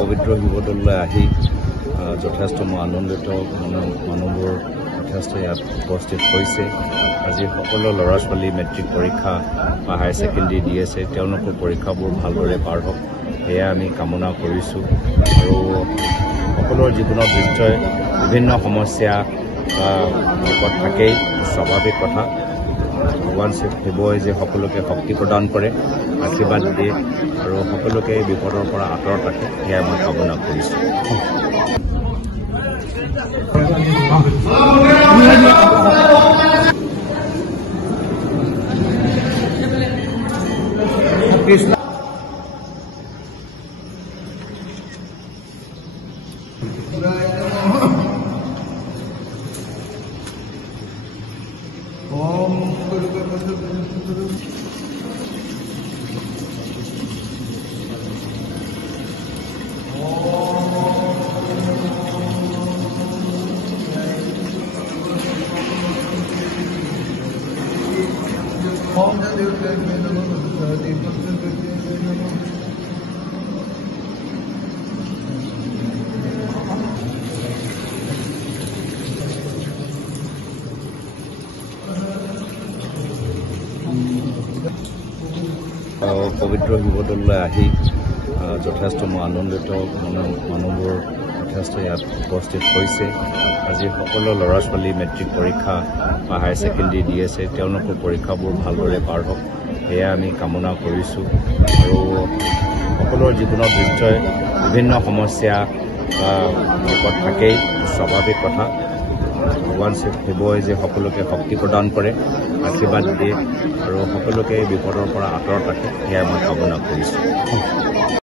পবিত্ৰ শিৱদৌললৈ আহি যথেষ্ট আনন্দিত মানুহবোৰ যথেষ্ট ইয়াত উপস্থিত হৈছে। আজি সকলো ল'ৰা ছোৱালী মেট্ৰিক পৰীক্ষা বা হায়াৰ ছেকেণ্ডেৰী দি আছে, তেওঁলোকৰ পৰীক্ষাবোৰ ভালদৰে পাৰ হওক সেয়া আমি কামনা কৰিছোঁ। আৰু সকলোৰে জীৱনত নিশ্চয় বিভিন্ন সমস্যা বিপদ থাকেই, স্বাভাৱিক কথা। ভগৱান শিৱই যে সকলোকে শক্তি প্ৰদান কৰে, আশীৰ্বাদ দিয়ে আৰু সকলোকে বিপদৰ পৰা আঁতৰত ৰাখে সেয়া মই কামনা কৰিছোঁ। পবিত্ৰ শিৱদৌললৈ আহি যথেষ্ট আনন্দিত মানুহবোৰ যথেষ্ট ইয়াত উপস্থিত হৈছে। আজি সকলো ল'ৰা ছোৱালী মেট্ৰিক পৰীক্ষা বা হায়াৰ ছেকেণ্ডেৰী দি আছে, তেওঁলোকৰ পৰীক্ষাবোৰ ভালদৰে পাৰ হওক সেয়া আমি কামনা কৰিছোঁ। আৰু সকলোৰে জীৱনত নিশ্চয় বিভিন্ন সমস্যা বিপদ থাকেই, স্বাভাৱিক কথা। ভগৱান শিৱই যে সকলোকে শক্তি প্ৰদান কৰে, আশীৰ্বাদ দিয়ে আৰু সকলোকে বিপদৰ পৰা আঁতৰত ৰাখে সেয়া মই কামনা কৰিছোঁ।